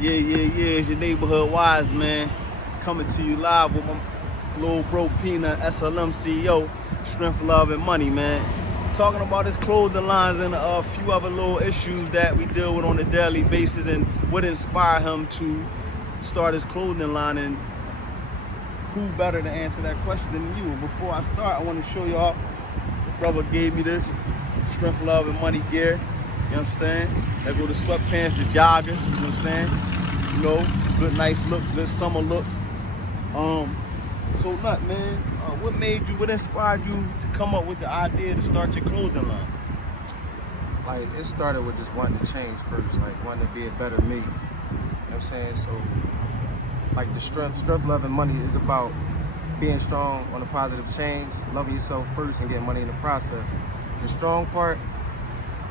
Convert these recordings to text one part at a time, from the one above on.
Yeah. It's your neighborhood wise man coming to you live with my little bro Peanut, SLM CEO, Strength, Love, and Money, man. Talking about his clothing lines and a few other little issues that we deal with on a daily basis and what inspired him to start his clothing line. And who better to answer that question than you? Before I start, I want to show y'all. The brother gave me this Strength, Love, and Money gear. You know what I'm saying? That go to sweatpants, the joggers, you know what I'm saying? You know, good nice look, good summer look. So look, man, what inspired you to come up with the idea to start your clothing line? Like, it started with just wanting to change first, like wanting to be a better me. You know what I'm saying? So, like the strength, love, and money is about being strong on a positive change, loving yourself first and getting money in the process. The strong part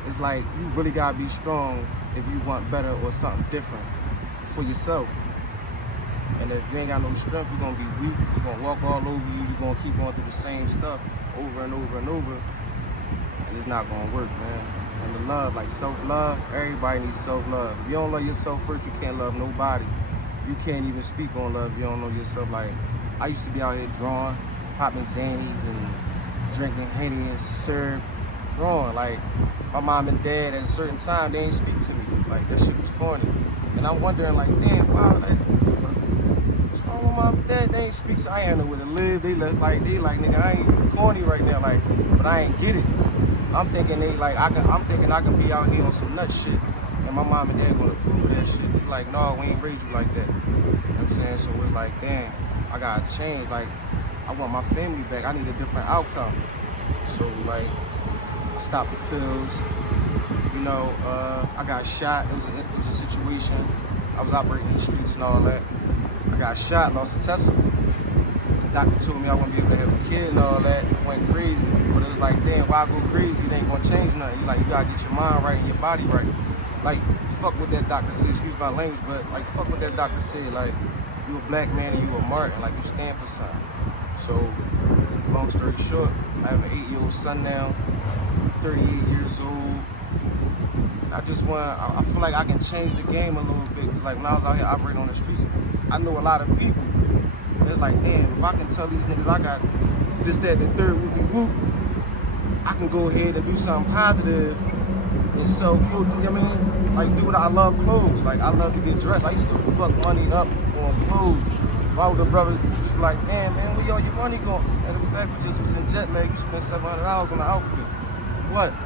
is like, you really gotta be strong if you want better or something different for yourself. And if you ain't got no strength, you're gonna be weak, you're gonna walk all over you, you're gonna keep going through the same stuff over and over and over, and it's not gonna work, man. And the love, like self-love, everybody needs self-love. If you don't love yourself first, you can't love nobody. You can't even speak on love if you don't know yourself. Like, I used to be out here drawing, popping Xannies and drinking Henny and syrup, drawing. Like, my mom and dad at a certain time, they ain't speak to me. Like, that shit was corny. And I'm wondering, like, damn, wow, like, what the fuck? What's wrong with mom and dad? They ain't speak to, I ain't know where to live. They like, nigga, I ain't corny right now, like, but I ain't get it. I'm thinking I'm thinking I can be out here on some nut shit, and my mom and dad gonna approve of that shit. They like, no, we ain't raised you like that. You know what I'm saying? So it's like, damn, I gotta change. Like, I want my family back. I need a different outcome. So like, I stopped the pills. You know, I got shot. It was a situation. I was operating in the streets and all that. I got shot, lost a testicle. The doctor told me I wouldn't be able to have a kid and all that. I went crazy. But it was like, damn, why go crazy? It ain't gonna change nothing. You gotta get your mind right and your body right. Like, fuck what that doctor said, excuse my language, but like, fuck what that doctor said. Like, you a black man and you a Martin, like, you stand for something. So, long story short, I have an 8-year-old son now, 38 years old. I feel like I can change the game a little bit, because like, when I was out here operating on the streets, I know a lot of people. It's like, damn, if I can tell these niggas I got this, that, and the third, whoop-de-whoop, I can go ahead and do something positive and sell clothes, you know what I mean? Like, do what I love, clothes. Like, I love to get dressed. I used to fuck money up on clothes. My older brother was like, man, where all your money going? Matter of fact, we just was in jet lag, you spent $700 on the outfit. For what? You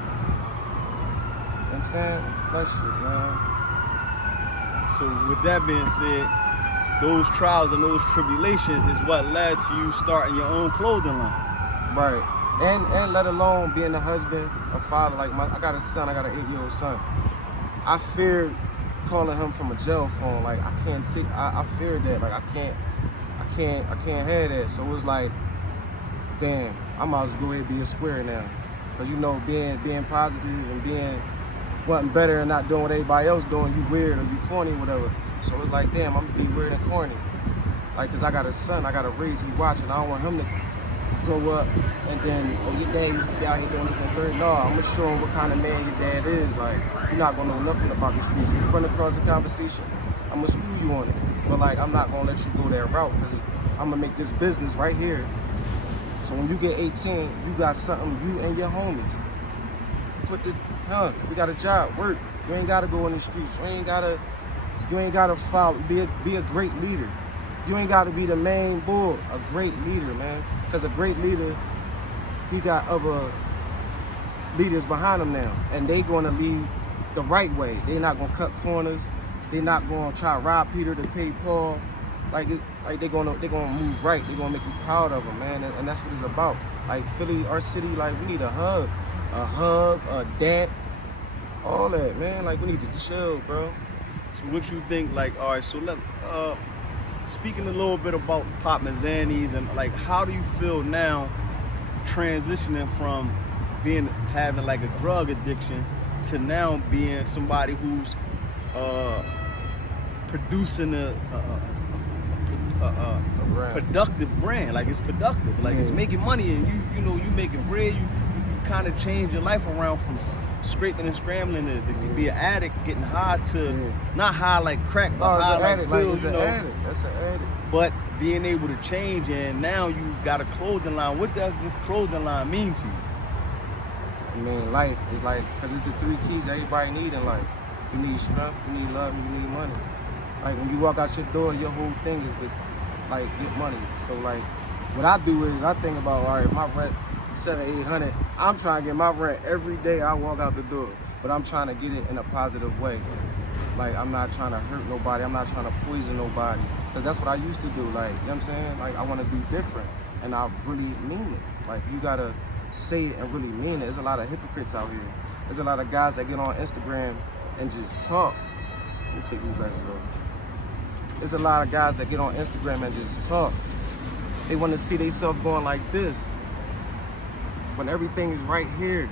know what I'm saying? It's that shit, man. So with that being said, those trials and those tribulations is what led to you starting your own clothing line. Right. And let alone being a husband, a father. Like, I got a son, I got an 8-year-old son. I feared calling him from a jail phone. Like, I feared that. Like, I can't have that. So it was like, damn, I might as well go ahead and be a square now. Cause you know, being positive and wanting better and not doing what everybody else doing, you weird or you corny, whatever. So it's like, damn, I'm gonna be weird and corny. Like, cause I got a son, I gotta raise, he watching. I don't want him to grow up and then, oh, your dad used to be out here doing this and third. No, I'm gonna show him what kind of man your dad is. Like, you're not gonna know nothing about the streets. If you run across a conversation, I'm gonna school you on it. But like, I'm not gonna let you go that route, because I'm gonna make this business right here. So when you get 18, you got something, you and your homies. We got a job, work. You ain't gotta go in the streets. You ain't gotta follow, be a great leader. You ain't gotta be the main bull, a great leader, man. Because a great leader, he got other leaders behind him now. And they gonna lead the right way. They not gonna cut corners. They not gonna try to rob Peter to pay Paul. Like they gonna move right. They gonna make you proud of them, man. And that's what it's about. Like, Philly, our city, like, we need a hug, a dap, all that, man. Like, we need to chill, bro. So what you think, like, all right, so speaking a little bit about popping Xannies, and like, how do you feel now transitioning from having like a drug addiction to now being somebody who's producing a productive brand? Like, it's productive, like, it's making money, and you know, you making bread, you kind of change your life around from scraping and scrambling to be an addict, getting high to not high like crack, but high like pills, it's an addict. That's an addict. But being able to change, and now you got a clothing line. What does this clothing line mean to you? I mean, life is like, because it's the 3 keys everybody need in life. You need strength, you need love, and you need money. Like when you walk out your door, your whole thing is to like get money. So like, what I do is I think about, all right, my rent $700-800. I'm trying to get my rent every day I walk out the door, but I'm trying to get it in a positive way. Like I'm not trying to hurt nobody. I'm not trying to poison nobody, because that's what I used to do. Like, you know what I'm saying? Like I want to do different, and I really mean it. Like you gotta say it and really mean it. There's a lot of hypocrites out here. There's a lot of guys that get on Instagram and just talk. Let me take these glasses off. There's a lot of guys that get on Instagram and just talk. They want to see themselves going like this, when everything is right here.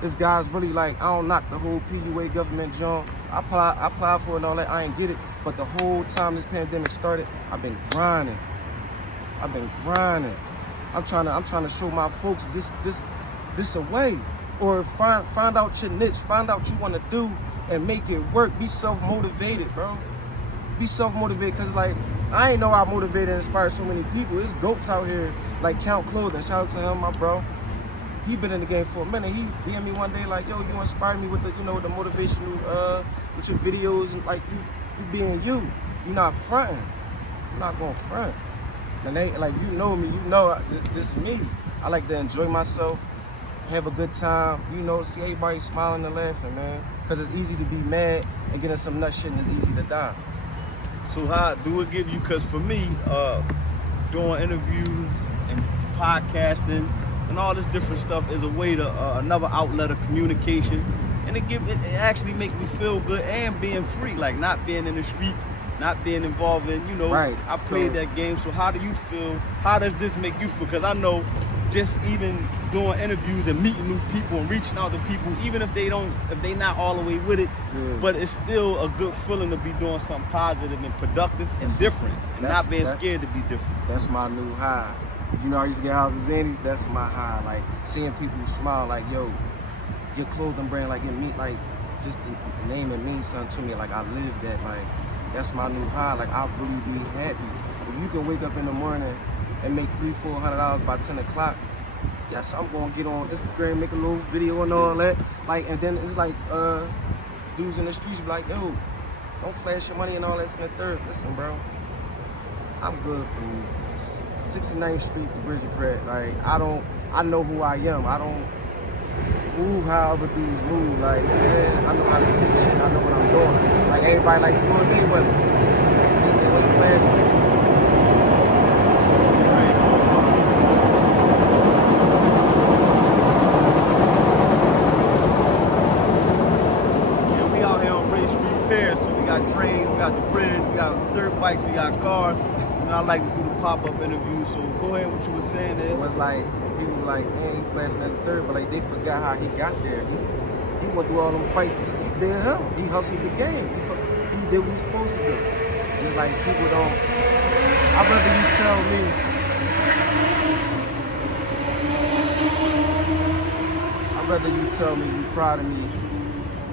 This guy's really like, I don't knock the whole PUA government junk. I applied for it and all that, I ain't get it. But the whole time this pandemic started, I've been grinding. I'm trying to show my folks this a way. Or find out your niche, find out what you want to do and make it work. Be self-motivated, bro. Be self-motivated, because like, I ain't know I motivated and inspired so many people. There's goats out here like Count Clothing. Shout out to him, my bro. He been in the game for a minute. He DM'd me one day like, yo, you inspired me with the, you know, the motivational, with your videos, and like you being you. You're not fronting. I'm not gonna front. And they, like, you know me, you know this me. I like to enjoy myself, have a good time, you know, see everybody smiling and laughing, man. Because it's easy to be mad and get in some nut shit, and it's easy to die. So how do it give you, because for me, doing interviews and podcasting and all this different stuff is a way to, another outlet of communication. And it actually makes me feel good, and being free, like not being in the streets, not being involved in, you know, right. I played that game. So how do you feel? How does this make you feel? Because I know just even doing interviews and meeting new people and reaching out to people, even if they not all the way with it, but it's still a good feeling to be doing something positive and productive and different, and not being scared to be different. That's my new high. You know, I used to get out of Zannies, that's my high. Like seeing people smile, like, yo, your clothing brand, like it mean, like just the name, it means something to me. Like I live that, like that's my new high. Like I really be happy. If you can wake up in the morning and make $300-400 by 10 o'clock, yes, I'm gonna get on Instagram, make a little video and all that. Like, and then it's like dudes in the streets be like, yo, don't flash your money and all that in the third. Listen, bro, I'm good from 69th Street to Bridget Pratt. Like I know who I am. I don't move how other dudes move. Like, you know what I'm saying? I know how to take shit. I know what I'm doing. Like everybody like Floyd Mayweather. They say, wait, flash money. So we got trains, we got the bridge, we got dirt bikes, we got cars. And I like to do the pop-up interviews. So go ahead, what you were saying is. So it's like, people were like, man, he flashing at the third, but like they forgot how he got there. He went through all them fights. He did him. He hustled the game. He did what he was supposed to do. And it's like, people don't. I'd rather you tell me. I'd rather you tell me you proud of me,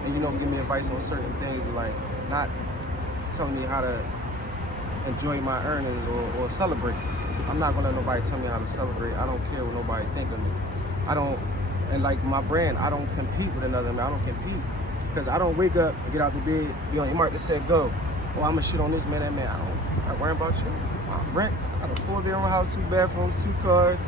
and, you know, give me advice on certain things, like not telling me how to enjoy my earnings or celebrate. I'm not gonna let nobody tell me how to celebrate. I don't care what nobody think of me. I don't, and like my brand, I don't compete with another man. I don't compete, because I don't wake up and get out the bed, be on your mark to set go. Oh, I'm gonna shit on this man, that man. I'm not worrying about you. I rent. I got a 4-bedroom house, 2 bathrooms, 2 cars.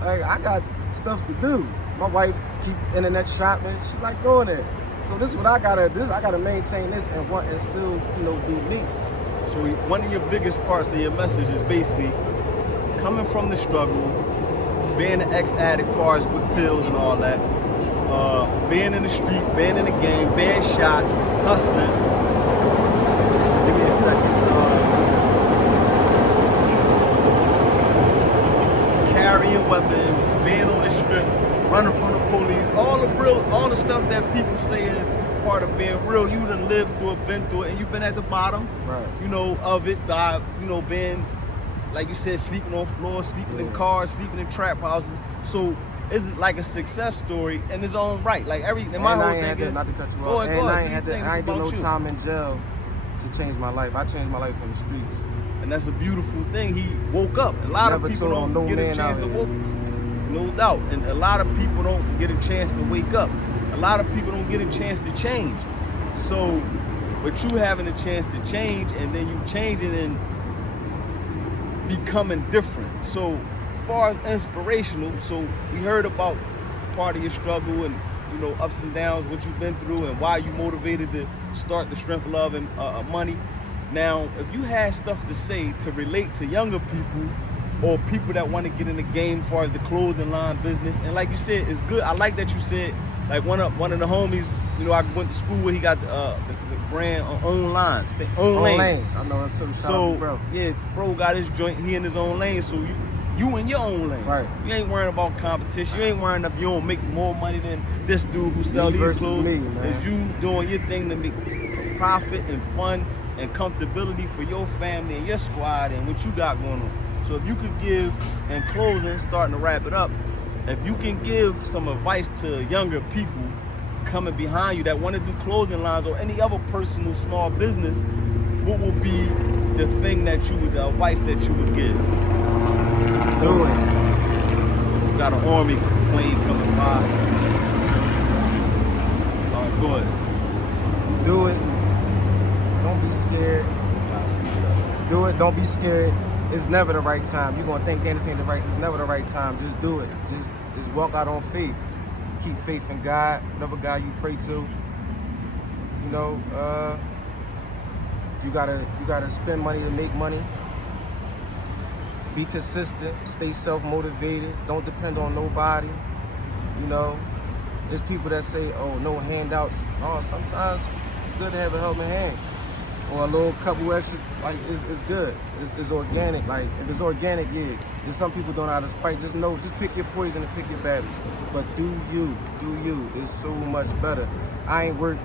Like, I got stuff to do. My wife keep internet shopping. She like doing it. So this is what I gotta maintain this and still, you know, do me. So one of your biggest parts of your message is basically coming from the struggle, being an ex-addict, far as with pills and all that, being in the streets, being in the game, being shot, hustling. Give me a second. Carrying weapons, being on the strip, running from the police, all the stuff that people say is part of being real. You done lived through it, been through it, and you've been at the bottom, right, you know, of it by, you know, being, like you said, sleeping on floors, sleeping in cars, sleeping in trap houses. So is like a success story in its own right. Like and And my whole I ain't thing had is, not to cut you go off. ahead, And I ain't do do no time in jail to change my life. I changed my life in the streets. and that's a beautiful thing. He woke up. A lot of Never people told don't no get a man chance out to here. woke. No doubt, and a lot of people don't get a chance to wake up. A lot of people don't get a chance to change. So, with you having a chance to change, and then you changing and becoming different. So, as far as inspirational, so we heard about part of your struggle and ups and downs, what you've been through, and why you motivated to start the Strength, Love, and Money. Now, if you had stuff to say to relate to younger people or people that want to get in the game as far as the clothing line business, and like you said, it's good. I like that you said, like one of the homies, I went to school with, he got the brand own lines, own lane. I know him too. So bro. yeah, bro got his joint, he in his own lane. So you in your own lane. Right. You ain't worrying about competition. You ain't worrying if you don't make more money than this dude who sell these versus clothes. me, man. It's you doing your thing to make profit and fun and comfortability for your family and your squad and what you got going on. So if you could give, in closing, starting to wrap it up, if you can give some advice to younger people coming behind you that want to do clothing lines or any other personal small business, what would be the advice that you would give? Do it. Got an army plane coming by. All right, go ahead. Do it. Don't be scared. Do it. Don't be scared. It's never the right time. You're gonna think, this ain't the right. It's never the right time. Just do it. Just walk out on faith. Keep faith in God, whatever God you pray to. You gotta spend money to make money. Be consistent. Stay self-motivated. Don't depend on nobody. There's people that say, "Oh, no handouts." Oh, sometimes it's good to have a helping hand. Or a little couple extra, like, it's good. It's organic. Like, if it's organic, yeah. There's some people doing it out of spite. Just pick your poison and pick your battles. But do you. It's so much better. I ain't worked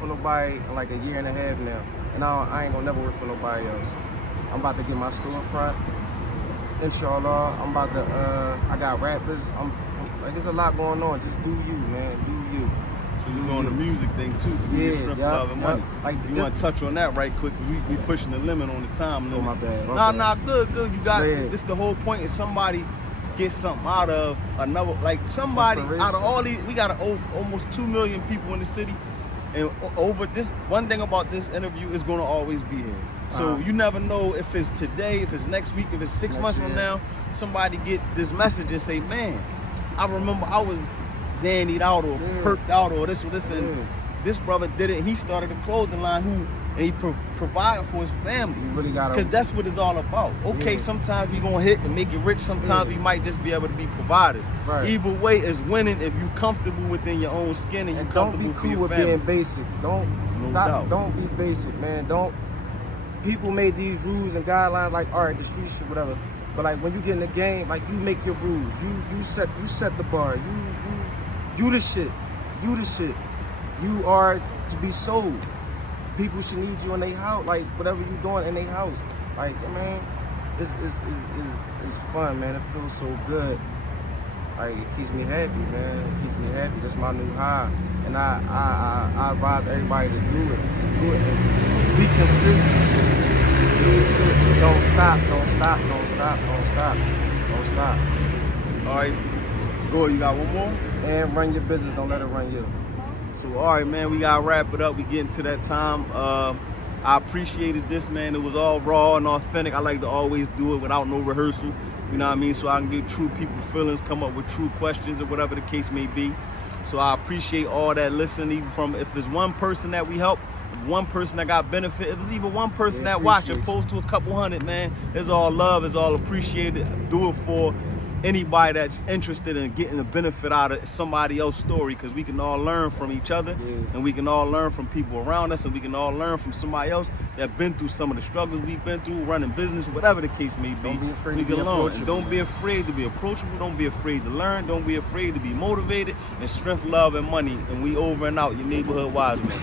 for nobody in like a year and a half now. And I ain't gonna never work for nobody else. I'm about to get my storefront. Inshallah. I'm about to, I got rappers. There's a lot going on. Just do you, man. Do you. So you on the music thing too, Strength, Love, and Money. Like, you want to touch on that right quick? We pushing the limit on the time limit. Oh, my bad. Nah, good. You got Man. this. The whole point is somebody get something out of another. Like somebody out of all these, we got almost 2 million people in the city, and over this. One thing about this interview is going to always be here. So you never know if it's today, if it's next week, if it's 6 months from now. Somebody get this message and say, "Man, I remember I was zannied out or perked out or this or this, and this brother did it. He started a clothing line and he provided for his family." You really gotta, because that's what it's all about. Okay, sometimes we gonna hit and make it rich. Sometimes we might just be able to be providers. Right. Either way is winning if you comfortable within your own skin and you don't be comfortable for cool your with family. being basic. Don't stop. Don't be basic, man. People made these rules and guidelines, like, all right, the street shit, whatever. But like when you get in the game, like, you make your rules. You set the bar. You the shit. You the shit. You are to be sold. People should need you in their house, like whatever you doing in their house. Like, man, it's fun, man. It feels so good. Like, it keeps me happy, man. It keeps me happy. That's my new high. And I advise everybody to do it. Just do it and be consistent. Be consistent. Don't stop. All right, go. You got one more? And run your business. Don't let it run you. So, all right, man, we got to wrap it up. We getting to that time. I appreciated this, man. It was all raw and authentic. I like to always do it without no rehearsal. You know what I mean? So I can get true people feelings, come up with true questions or whatever the case may be. So I appreciate all that listening, even from if there's one person that we help, if one person that got benefit, if there's even one person that watched, opposed to a couple hundred, man, it's all love, it's all appreciated. Do it for anybody that's interested in getting the benefit out of somebody else's story, because we can all learn from each other, and we can all learn from people around us, and we can all learn from somebody else that been through some of the struggles we've been through, running business, whatever the case may be. Don't be afraid we to be can learn. approachable. Don't be afraid to be approachable. Don't be afraid to learn. Don't be afraid to be motivated. And Strength, Love, and Money. And we over and out. Your neighborhood wise man.